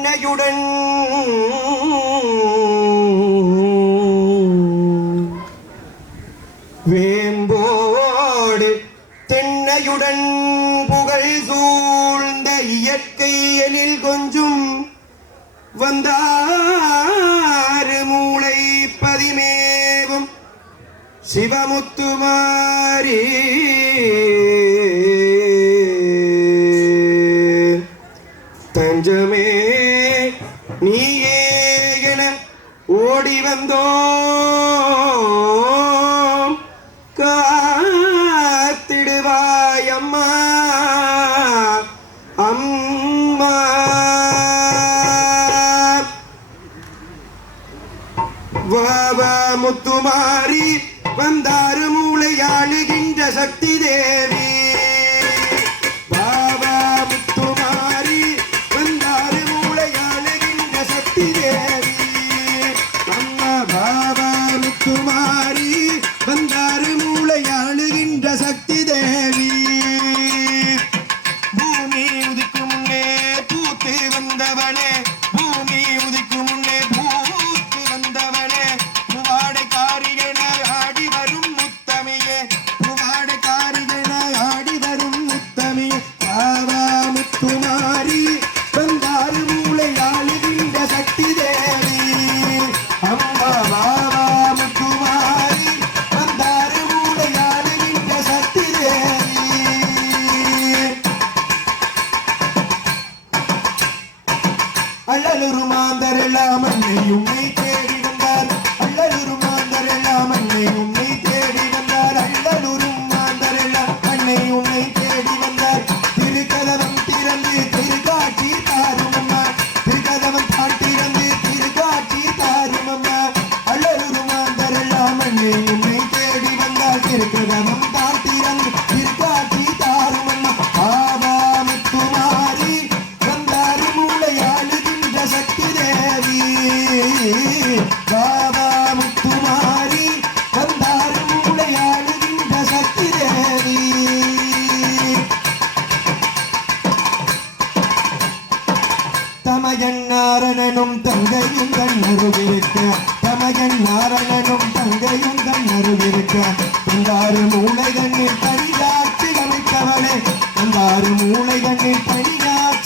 தென்னையுடன் வேம்போடு தென்னையுடன் புகழ் சூழ்ந்த இயற்கை எனில் கொஞ்சம் வந்தாறு மூளை பதிமேவும் சிவமுத்துமாரி தஞ்சமே நீயே என ஓடி வந்தோம் காத்திடுவாய் அம்மா அம்மா வாவா முத்துமாரி வந்தாறு மூளை ஆளுகின்ற சக்தி தேவி குமாரி வந்தாறு மூளை ஆளுகின்ற சக்தி தேவி பூமி உதிக்கும் முன்னே பூத்து வந்தவனே பூமி உதிக்கும் முன்னே பூத்து வந்தவனே பூவாடை காரியன ஆடி வரும் முத்தமியே பூவாடை காரியன ஆடி வரும் முத்தமியே பாவா முத்துமாரி வந்தாறு மூளை ஆளுகின்ற சக்தி தேவி அம்மா பாவா அல்லலுரு மாந்தரெல்லாம் அன்னை உன்னை தேடி வந்தார் அல்லலுரு மாந்தரெல்லாம் அன்னை உன்னை தேடி வந்தார் அல்லலுரு மாந்தரெல்லாம் அன்னை உன்னை தேடி வந்தார் திருக்கதவம் திறந்து திருக்காட்சி தாருமம்மா திருக்கதவம் திறந்து திருக்காட்சி தாருமம்மா அல்லலுரு மாந்தரெல்லாம் அன்னை உன்னை தேடி வந்தார் திருக்கதவம் திறந்து திருக்காட்சி தாருமம்மா ஆவா முத்துமாரி வந்தாறு மூளையாளு சக்தி தேவி பாபா முத்துமாரி வந்தாறு மூளை ஆளுகின்ற சக்தி தேவி தமயன் நாரணனும் தங்கையும் கண்ணருவிருக்க தமயன் நாரணனும் தங்கையும் கண்ணருவிருக்க வந்தாறு மூளை கண்ணில் தனிகாட்சி அமைத்தவளே வந்தாறு மூளை கண்ணில் தனிகாட்சி